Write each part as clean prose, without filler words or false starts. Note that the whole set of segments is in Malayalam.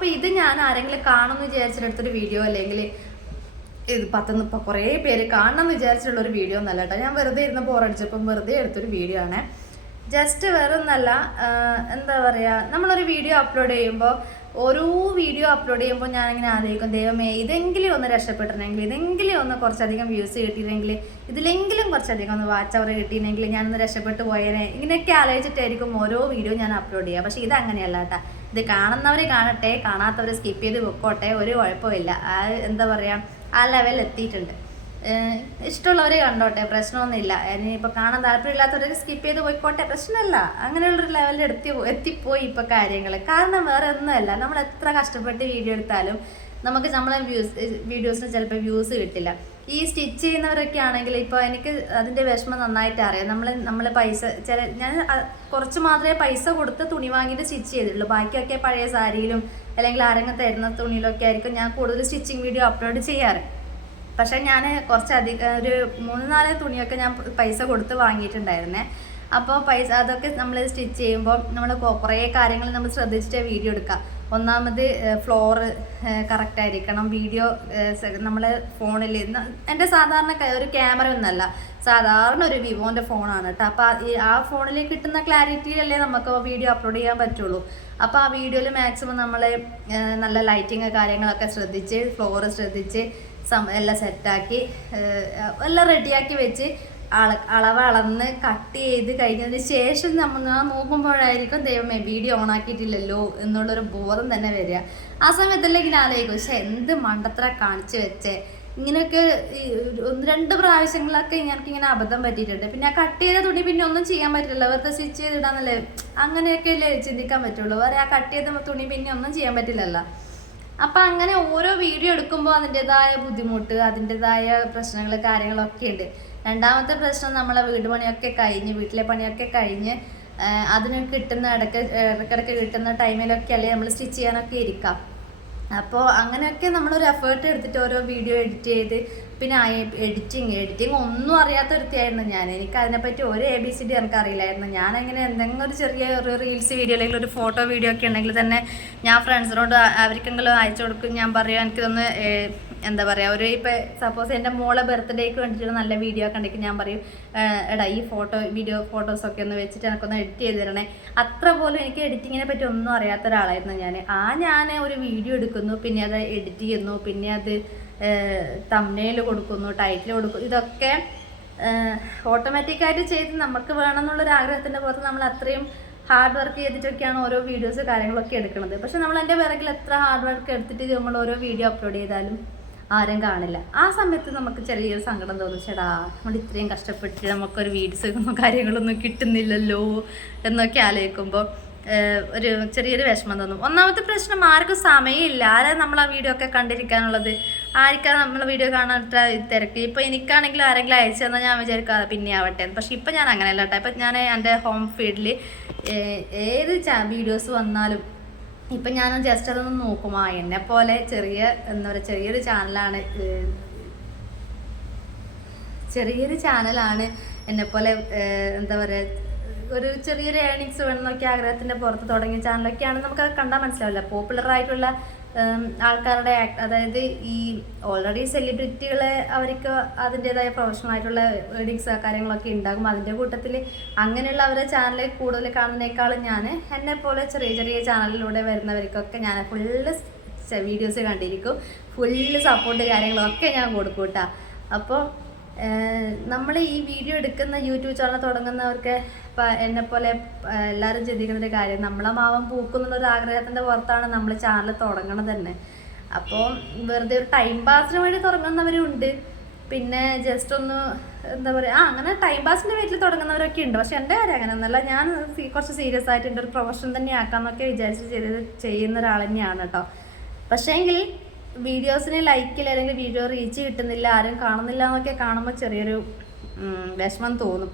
അപ്പോൾ ഇത് ഞാൻ ആരെങ്കിലും കാണുമെന്ന് വിചാരിച്ചിട്ടെടുത്തൊരു വീഡിയോ അല്ലെങ്കിൽ ഇത് ഇപ്പോൾ കുറേ പേര് കാണണം എന്ന് വിചാരിച്ചിട്ടുള്ളൊരു വീഡിയോ ഒന്നല്ല കേട്ടോ. ഞാൻ വെറുതെ ഇരുന്ന് ബോറടിച്ചപ്പം വെറുതെ എടുത്തൊരു വീഡിയോ ആണ്. ജസ്റ്റ് വേറെ ഒന്നല്ല, എന്താ പറയുക, നമ്മളൊരു വീഡിയോ അപ്ലോഡ് ചെയ്യുമ്പോൾ ഓരോ വീഡിയോ അപ്ലോഡ് ചെയ്യുമ്പോൾ ഞാനിങ്ങനെ ആലോചിക്കും, ദൈവമേ ഇതെങ്കിലും ഒന്ന് രക്ഷപ്പെട്ടിരുന്നെങ്കിൽ, ഇതെങ്കിലും ഒന്ന് കുറച്ചധികം വ്യൂസ് കിട്ടിയിരുന്നെങ്കിൽ, ഇതിലെങ്കിലും കുറച്ചധികം ഒന്ന് വാച്ച് അവർ കിട്ടിയിരുന്നെങ്കിൽ ഞാനൊന്ന് രക്ഷപ്പെട്ടു പോയേനെ. ഇങ്ങനെയൊക്കെ ആലോചിച്ചിട്ടായിരിക്കും ഓരോ വീഡിയോ ഞാൻ അപ്ലോഡ് ചെയ്യുക. പക്ഷേ ഇതങ്ങനെയല്ല കേട്ടോ. ഇത് കാണുന്നവർ കാണട്ടെ, കാണാത്തവർ സ്കിപ്പ് ചെയ്ത് വെക്കോട്ടെ, ഒരു കുഴപ്പമില്ല. എന്താ പറയുക, ആ ലെവലിൽ എത്തിയിട്ടുണ്ട്. ഇഷ്ടമുള്ളവർ കണ്ടോട്ടെ, പ്രശ്നമൊന്നുമില്ല. ഇനിയിപ്പോൾ കാണാൻ താല്പര്യമില്ലാത്തവർ സ്കിപ്പ് ചെയ്ത് പോയിക്കോട്ടെ, പ്രശ്നമല്ല. അങ്ങനെയുള്ളൊരു ലെവലിൽ എത്തിപ്പോയി ഇപ്പോൾ കാര്യങ്ങൾ. കാരണം വേറെ ഒന്നുമല്ല, നമ്മൾ എത്ര കഷ്ടപ്പെട്ട് വീഡിയോ എടുത്താലും നമുക്ക് നമ്മളെ വീഡിയോസിന് ചിലപ്പോൾ വ്യൂസ് കിട്ടില്ല. ഈ സ്റ്റിച്ച് ചെയ്യുന്നവരൊക്കെ ആണെങ്കിൽ ഇപ്പോൾ എനിക്ക് അതിൻ്റെ വിഷമം നന്നായിട്ട് അറിയാം. നമ്മൾ പൈസ ഞാൻ കുറച്ച് മാത്രമേ പൈസ കൊടുത്ത് തുണി വാങ്ങിയിട്ട് സ്റ്റിച്ച് ചെയ്തിട്ടുള്ളൂ. ബാക്കിയൊക്കെ പഴയ സാരിയിലും അല്ലെങ്കിൽ ആരെങ്കിലും തരുന്ന തുണിയിലൊക്കെ ആയിരിക്കും ഞാൻ കൂടുതൽ സ്റ്റിച്ചിങ് വീഡിയോ അപ്ലോഡ് ചെയ്യാറ്. പക്ഷേ ഞാൻ കുറച്ചധികം ഒരു 3-4 തുണിയൊക്കെ ഞാൻ പൈസ കൊടുത്ത് വാങ്ങിയിട്ടുണ്ടായിരുന്നേ. അപ്പോൾ അതൊക്കെ നമ്മൾ സ്റ്റിച്ച് ചെയ്യുമ്പോൾ നമ്മൾ കുറേ കാര്യങ്ങൾ നമ്മൾ ശ്രദ്ധിച്ചിട്ട് വീഡിയോ എടുക്കുക. ഒന്നാമത് ഫ്ലോറ് കറക്റ്റായിരിക്കണം. വീഡിയോ നമ്മൾ ഫോണിൽ എൻ്റെ സാധാരണ ഒരു ക്യാമറ ഒന്നല്ല, സാധാരണ ഒരു വിവോൻ്റെ ഫോണാണ് കേട്ടോ. അപ്പോൾ ആ ഫോണിൽ കിട്ടുന്ന ക്ലാരിറ്റിയിലല്ലേ നമുക്ക് വീഡിയോ അപ്ലോഡ് ചെയ്യാൻ പറ്റുള്ളൂ. അപ്പോൾ ആ വീഡിയോയിൽ മാക്സിമം നമ്മൾ നല്ല ലൈറ്റിങ് കാര്യങ്ങളൊക്കെ ശ്രദ്ധിച്ച്, ഫ്ലോറ് ശ്രദ്ധിച്ച് എല്ലാം സെറ്റാക്കി എല്ലാം റെഡിയാക്കി വെച്ച് അളവ് അളന്ന് കട്ട് ചെയ്ത് കഴിഞ്ഞതിന് ശേഷം നമ്മൾ നോക്കുമ്പോഴായിരിക്കും ദൈവമേ വീഡിയോ ഓണാക്കിയിട്ടില്ലല്ലോ എന്നുള്ളൊരു ബോധം തന്നെ വരിക. ആ സമയത്തല്ലേ ഇങ്ങനെ ആലോചിക്കും, പക്ഷെ എന്ത് മണ്ടത്തര കാണിച്ചു വെച്ചേ. ഇങ്ങനെയൊക്കെ 1-2 പ്രാവശ്യങ്ങളൊക്കെ എനിക്കിങ്ങനെ അബദ്ധം പറ്റിയിട്ടുണ്ട്. പിന്നെ ആ കട്ട് ചെയ്ത തുണി പിന്നെ ഒന്നും ചെയ്യാൻ പറ്റില്ല, വെറുതെ സ്റ്റിച്ച് ചെയ്തിടാന്നല്ലേ, അങ്ങനെയൊക്കെ അല്ലേ ചിന്തിക്കാൻ പറ്റുള്ളൂ. വേറെ ആ കട്ട് ചെയ്ത തുണി പിന്നെ ഒന്നും ചെയ്യാൻ പറ്റില്ലല്ലോ. അപ്പം അങ്ങനെ ഓരോ വീഡിയോ എടുക്കുമ്പോൾ അതിൻ്റെതായ ബുദ്ധിമുട്ട്, അതിൻ്റെതായ പ്രശ്നങ്ങൾ കാര്യങ്ങളൊക്കെ ഉണ്ട്. രണ്ടാമത്തെ പ്രശ്നം, നമ്മളെ വീട്ടിലെ പണിയൊക്കെ കഴിഞ്ഞ് അതിന് കിട്ടുന്ന ഇടയ്ക്കിടയ്ക്ക് കിട്ടുന്ന ടൈമിലൊക്കെ അല്ലേ നമ്മൾ സ്റ്റിച്ച് ചെയ്യാനൊക്കെ ഇരിക്കാം. അപ്പോൾ അങ്ങനെയൊക്കെ നമ്മളൊരു എഫേർട്ട് എടുത്തിട്ട് ഓരോ വീഡിയോ എഡിറ്റ് ചെയ്ത്, പിന്നെ എഡിറ്റിംഗ് ഒന്നും അറിയാത്തൊരുത്തിയായിരുന്നു ഞാൻ. എനിക്ക് അതിനെപ്പറ്റി ഒരു ABCD എനിക്കറിയില്ലായിരുന്നു. ഞാനങ്ങനെ എന്തെങ്കിലും ഒരു ചെറിയ ഒരു റീൽസ് വീഡിയോ അല്ലെങ്കിൽ ഒരു ഫോട്ടോ വീഡിയോ ഒക്കെ ഉണ്ടെങ്കിൽ തന്നെ ഞാൻ ഫ്രണ്ട്സിനോട് അവർക്കെങ്കിലും അയച്ചു കൊടുക്കും. ഞാൻ പറയും എനിക്കിതൊന്ന് എന്താ പറയുക, ഒരു ഇപ്പോൾ സപ്പോസ് എൻ്റെ മോളെ ബർത്ത്ഡേക്ക് വേണ്ടിയിട്ട് നല്ല വീഡിയോ ഒക്കെ ഉണ്ടെങ്കിൽ ഞാൻ പറയും, എടാ ഈ ഫോട്ടോസൊക്കെ ഒന്ന് വെച്ചിട്ട് എനിക്കൊന്ന് എഡിറ്റ് ചെയ്ത് തരണേ. അത്ര പോലും എനിക്ക് എഡിറ്റിങ്ങിനെ പറ്റി ഒന്നും അറിയാത്ത ഒരാളായിരുന്നു ഞാൻ ഒരു വീഡിയോ എടുക്കുന്നു, പിന്നെ അത് എഡിറ്റ് ചെയ്യുന്നു, പിന്നെ അത് തംബ്നെയിൽ കൊടുക്കുന്നു, ടൈറ്റിൽ കൊടുക്കുന്നു. ഇതൊക്കെ ഓട്ടോമാറ്റിക്കായിട്ട് ചെയ്ത് നമുക്ക് വേണമെന്നുള്ളൊരു ആഗ്രഹത്തിൻ്റെ പുറത്ത് നമ്മൾ അത്രയും ഹാർഡ് വർക്ക് ചെയ്തിട്ടൊക്കെയാണ് ഓരോ വീഡിയോസ് കാര്യങ്ങളൊക്കെ എടുക്കുന്നത്. പക്ഷെ നമ്മൾ എൻ്റെ പിറകിൽ എത്ര ഹാർഡ് വർക്ക് എടുത്തിട്ട് നമ്മൾ ഓരോ വീഡിയോ അപ്ലോഡ് ചെയ്താലും ആരും കാണില്ല. ആ സമയത്ത് നമുക്ക് ചെറിയൊരു സങ്കടം തോന്നും, ചേടാ നമ്മൾ ഇത്രയും കഷ്ടപ്പെട്ട് നമുക്കൊരു വീഡിയോസ് കാര്യങ്ങളൊന്നും കിട്ടുന്നില്ലല്ലോ എന്നൊക്കെ ആലോചിക്കുമ്പോൾ ഒരു ചെറിയൊരു വിഷമം തോന്നും. ഒന്നാമത്തെ പ്രശ്നം, ആർക്കും സമയമില്ല. ആരാ നമ്മൾ ആ വീഡിയോ ഒക്കെ കണ്ടിരിക്കാനുള്ളത്, ആർക്കാ നമ്മളെ വീഡിയോ കാണാൻ തിരക്ക്. ഇപ്പോൾ എനിക്കാണെങ്കിലും ആരെങ്കിലും അയച്ചു തന്നാൽ ഞാൻ വിചാരിക്കാതെ പിന്നെ ആവട്ടെ. പക്ഷെ ഇപ്പം ഞാൻ അങ്ങനെയല്ല കേട്ടോ. ഇപ്പം ഞാൻ എൻ്റെ ഹോം ഫീഡിൽ ഏത് വീഡിയോസ് വന്നാലും ഇപ്പം ഞാൻ ജസ്റ്റ് അതൊന്ന് നോക്കും. എന്നെപ്പോലെ ചെറിയൊരു ചാനലാണ് എന്നെപ്പോലെ എന്താ പറയുക, ഒരു ചെറിയൊരു ഏണിങ്സ് വേണമെന്നൊക്കെ ആഗ്രഹത്തിൻ്റെ പുറത്ത് തുടങ്ങിയ ചാനലൊക്കെയാണ്. നമുക്കത് കണ്ടാൽ മനസ്സിലാവില്ല. പോപ്പുലറായിട്ടുള്ള ആൾക്കാരുടെ, അതായത് ഈ ഓൾറെഡി സെലിബ്രിറ്റികളെ അവർക്ക് അതിൻ്റെതായ പ്രൊഫഷണൽ ആയിട്ടുള്ള ഏണിങ്സ് കാര്യങ്ങളൊക്കെ ഉണ്ടാകും. അതിൻ്റെ കൂട്ടത്തിൽ അങ്ങനെയുള്ള അവരെ ചാനൽ കൂടുതൽ കാണുന്നതിനേക്കാളും ഞാൻ എന്നെപ്പോലെ ചെറിയ ചാനലിലൂടെ വരുന്നവർക്കൊക്കെ ഞാൻ ഫുള്ള് വീഡിയോസ് കണ്ടിരിക്കും, ഫുള്ള് സപ്പോർട്ട് കാര്യങ്ങളൊക്കെ ഞാൻ കൊടുക്കും കേട്ടോ. അപ്പോൾ നമ്മൾ ഈ വീഡിയോ എടുക്കുന്ന യൂട്യൂബ് ചാനൽ തുടങ്ങുന്നവർക്ക് എന്നെപ്പോലെ എല്ലാവരും ചിന്തിക്കുന്നൊരു കാര്യം, നമ്മളെ മാവൻ പൂക്കുന്നുള്ളൊരു ആഗ്രഹത്തിൻ്റെ പുറത്താണ് നമ്മൾ ചാനൽ തുടങ്ങണത് തന്നെ. അപ്പോൾ വെറുതെ ഒരു ടൈം പാസിന് വേണ്ടി തുടങ്ങുന്നവരുണ്ട്, പിന്നെ ജസ്റ്റ് ഒന്ന് എന്താ പറയുക അങ്ങനെ ടൈം പാസിൻ്റെ വീട്ടിൽ തുടങ്ങുന്നവരൊക്കെ ഉണ്ട്. പക്ഷെ എൻ്റെ കാര്യം അങ്ങനെ ഒന്നല്ല. ഞാൻ കുറച്ച് സീരിയസ് ആയിട്ട് എൻ്റെ ഒരു പ്രൊഫഷൻ തന്നെ ആക്കാമെന്നൊക്കെ വിചാരിച്ച് ചെയ്യുന്ന ഒരാൾ തന്നെയാണ് കേട്ടോ. പക്ഷേങ്കിൽ വീഡിയോസിന് ലൈക്കിൽ അല്ലെങ്കിൽ വീഡിയോ റീച്ച് കിട്ടുന്നില്ല, ആരും കാണുന്നില്ല എന്നൊക്കെ കാണുമ്പോൾ ചെറിയൊരു വിഷമം തോന്നും.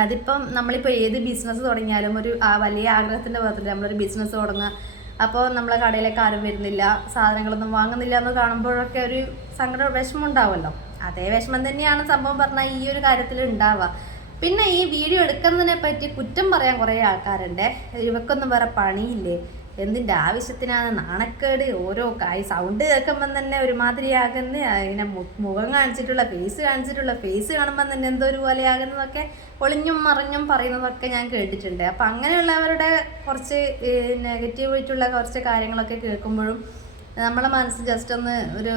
അതിപ്പം നമ്മളിപ്പോൾ ഏത് ബിസിനസ് തുടങ്ങിയാലും ഒരു വലിയ ആഗ്രഹത്തിൻ്റെ പുറത്തില്ല നമ്മളൊരു ബിസിനസ് തുടങ്ങുക. അപ്പോൾ നമ്മളെ കടയിലേക്ക് ആരും വരുന്നില്ല, സാധനങ്ങളൊന്നും വാങ്ങുന്നില്ല എന്ന് കാണുമ്പോഴൊക്കെ ഒരു വിഷമം ഉണ്ടാവുമല്ലോ. അതേ വിഷമം തന്നെയാണ് സംഭവം പറഞ്ഞാൽ ഈ ഒരു കാര്യത്തിൽ ഉണ്ടാവുക. പിന്നെ ഈ വീഡിയോ എടുക്കുന്നതിനെ പറ്റി കുറ്റം പറയാൻ കുറേ ആൾക്കാരുണ്ട്. ഇവക്കൊന്നും വേറെ പണിയില്ലേ, എന്തിൻ്റെ ആവശ്യത്തിനാണ് നാണക്കേട്, ഓരോ സൗണ്ട് കേൾക്കുമ്പം തന്നെ ഒരുമാതിരിയാകുന്നു, ഇങ്ങനെ മുഖം കാണിച്ചിട്ടുള്ള ഫേസ് കാണുമ്പം തന്നെ എന്തോ ഒരു പോലെയാകുന്നതൊക്കെ ഒളിഞ്ഞും മറിഞ്ഞും പറയുന്നതൊക്കെ ഞാൻ കേട്ടിട്ടുണ്ട്. അപ്പം അങ്ങനെയുള്ളവരുടെ കുറച്ച് നെഗറ്റീവായിട്ടുള്ള കുറച്ച് കാര്യങ്ങളൊക്കെ കേൾക്കുമ്പോഴും നമ്മളെ മനസ്സ് ജസ്റ്റ് ഒന്ന് ഒരു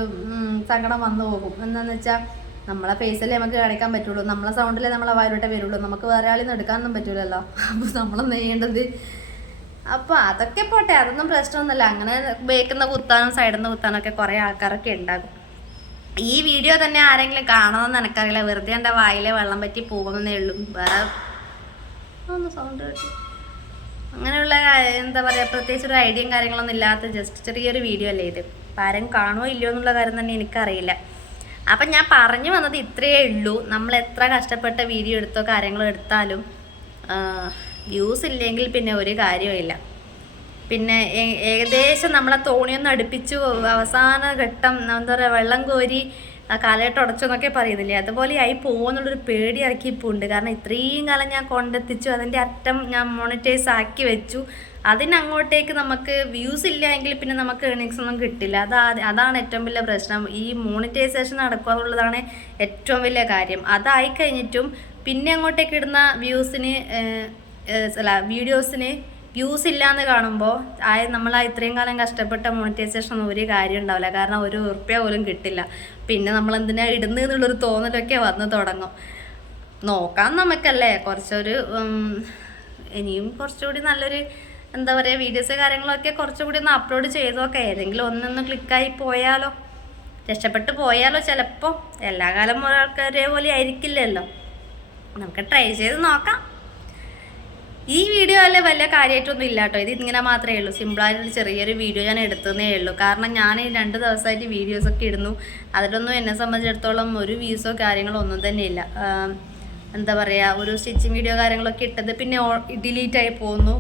സങ്കടം വന്നു പോകും. എന്താണെന്ന് വെച്ചാൽ നമ്മളെ ഫേസല്ലേ നമുക്ക് കാണിക്കാൻ പറ്റുള്ളൂ, നമ്മളെ സൗണ്ടിലേ നമ്മളെ വായിലോട്ടേ വരുള്ളൂ, നമുക്ക് വേറെ ആളിൽ നിന്ന് എടുക്കാനൊന്നും പറ്റൂലല്ലോ. അപ്പോൾ നമ്മളൊന്നും ചെയ്യേണ്ടത്. അപ്പോൾ അതൊക്കെ പോട്ടെ, അതൊന്നും പ്രശ്നമൊന്നുമില്ല. അങ്ങനെ ബേക്കുന്ന കുത്താനും സൈഡിൽ നിന്ന് കുത്താനൊക്കെ കുറേ ആൾക്കാരൊക്കെ ഉണ്ടാകും. ഈ വീഡിയോ തന്നെ ആരെങ്കിലും കാണണമെന്ന് എനിക്കറിയില്ല, വെറുതെ എൻ്റെ വായിലെ വെള്ളം പറ്റി പോകുന്നേ ഉള്ളൂ. വേറെ ഒന്ന് സൗണ്ട് കേട്ടു. അങ്ങനെയുള്ള എന്താ പറയുക, പ്രത്യേകിച്ച് ഒരു ഐഡിയയും കാര്യങ്ങളൊന്നും ഇല്ലാത്ത ജസ്റ്റ് ചെറിയൊരു വീഡിയോ അല്ലേ ഇത്. അപ്പം ആരും കാണുമോ ഇല്ലയോ എന്നുള്ള കാര്യം തന്നെ എനിക്കറിയില്ല. അപ്പം ഞാൻ പറഞ്ഞു വന്നത് ഇത്രയേ ഉള്ളൂ. നമ്മൾ എത്ര കഷ്ടപ്പെട്ട വീഡിയോ എടുത്തോ കാര്യങ്ങളോ എടുത്താലും വ്യൂസ് ഇല്ലെങ്കിൽ പിന്നെ ഒരു കാര്യമില്ല. പിന്നെ ഏകദേശം നമ്മളെ തോണിയൊന്നും അടുപ്പിച്ചു അവസാന ഘട്ടം എന്താ പറയുക, വെള്ളം കോരി കാലയിട്ട് ഉടച്ചെന്നൊക്കെ പറയുന്നില്ലേ, അതുപോലെ ആയി പോകുന്നുള്ളൊരു പേടി ഇപ്പോൾ ഉണ്ട്. കാരണം ഇത്രയും കാലം ഞാൻ കൊണ്ടെത്തിച്ചു, അതിൻ്റെ അറ്റം ഞാൻ മോണിറ്റൈസ് ആക്കി വെച്ചു. അതിനങ്ങോട്ടേക്ക് നമുക്ക് വ്യൂസ് ഇല്ല എങ്കിൽ പിന്നെ നമുക്ക് ഏർണിങ്സ് ഒന്നും കിട്ടില്ല. അതാണ് ഏറ്റവും വലിയ പ്രശ്നം. ഈ മോണിറ്റൈസേഷൻ നടക്കുക എന്നുള്ളതാണ് ഏറ്റവും വലിയ കാര്യം. അതായി കഴിഞ്ഞിട്ടും പിന്നെ അങ്ങോട്ടേക്ക് ഇടുന്ന വീഡിയോസിന് വ്യൂസ് ഇല്ലയെന്ന് കാണുമ്പോൾ നമ്മൾ ഇത്രയും കാലം കഷ്ടപ്പെട്ട മോണിറ്റൈസേഷൻ ഒന്നും ഒരു കാര്യം ഉണ്ടാവില്ല. കാരണം ഒരു ഉറുപ്പ്യ പോലും കിട്ടില്ല. പിന്നെ നമ്മൾ എന്തിനാ ഇടുന്നത് എന്നുള്ളൊരു തോന്നലൊക്കെ വന്ന് തുടങ്ങും. നോക്കാം നമുക്കല്ലേ, കുറച്ചൊരു ഇനിയും കുറച്ചുകൂടി നല്ലൊരു എന്താ പറയുക വീഡിയോസ് കാര്യങ്ങളൊക്കെ കുറച്ചുകൂടി ഒന്ന് അപ്ലോഡ് ചെയ്തൊക്കെ ഏതെങ്കിലും ഒന്നൊന്ന് ക്ലിക്കായി പോയാലോ, രക്ഷപ്പെട്ട് പോയാലോ. ചിലപ്പോൾ എല്ലാ കാലം ഒരാൾക്കാരെ പോലെ ആയിരിക്കില്ലല്ലോ, നമുക്ക് ട്രൈ ചെയ്ത് നോക്കാം. ഈ വീഡിയോ അല്ലേ വലിയ കാര്യമായിട്ടൊന്നും ഇല്ല കേട്ടോ, ഇത് ഇങ്ങനെ മാത്രമേ ഉള്ളൂ. സിമ്പിളായിട്ടൊരു ചെറിയൊരു വീഡിയോ ഞാൻ എടുത്തതേ ഉള്ളൂ. കാരണം ഞാൻ 2 ദിവസമായിട്ട് വീഡിയോസൊക്കെ ഇടുന്നു, അതിലൊന്നും എന്നെ സംബന്ധിച്ചിടത്തോളം ഒരു വ്യൂസോ കാര്യങ്ങളോ ഒന്നും തന്നെ ഇല്ല. എന്താ പറയുക, ഒരു സ്റ്റിച്ചിങ് വീഡിയോ കാര്യങ്ങളൊക്കെ ഇട്ടത് പിന്നെ ഡിലീറ്റായി പോകുന്നു,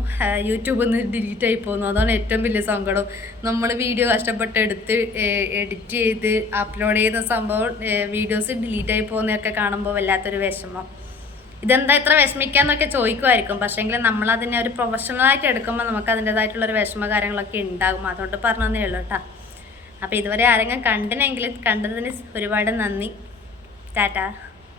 യൂട്യൂബിൽ നിന്ന് ഡിലീറ്റായി പോകുന്നു. അതാണ് ഏറ്റവും വലിയ സങ്കടം. നമ്മൾ വീഡിയോ കഷ്ടപ്പെട്ട് എടുത്ത് എഡിറ്റ് ചെയ്ത് അപ്ലോഡ് ചെയ്യുന്ന സംഭവം വീഡിയോസ് ഡിലീറ്റായി പോകുന്നതൊക്കെ കാണുമ്പോൾ വല്ലാത്തൊരു വിഷമം. ഇതെന്താ ഇത്ര വിഷമിക്കാന്നൊക്കെ ചോദിക്കുമായിരിക്കും. പക്ഷേങ്കിൽ നമ്മളതിനെ ഒരു പ്രൊഫഷണലായിട്ട് എടുക്കുമ്പോൾ നമുക്ക് അതിൻ്റെതായിട്ടുള്ളൊരു വിഷമ കാര്യങ്ങളൊക്കെ ഉണ്ടാകും. അതുകൊണ്ട് പറഞ്ഞതേ ഉള്ളൂ കേട്ടോ. അപ്പോൾ ഇതുവരെ ആരെങ്കിലും കണ്ടതിന് ഒരുപാട് നന്ദി. ടാറ്റാ.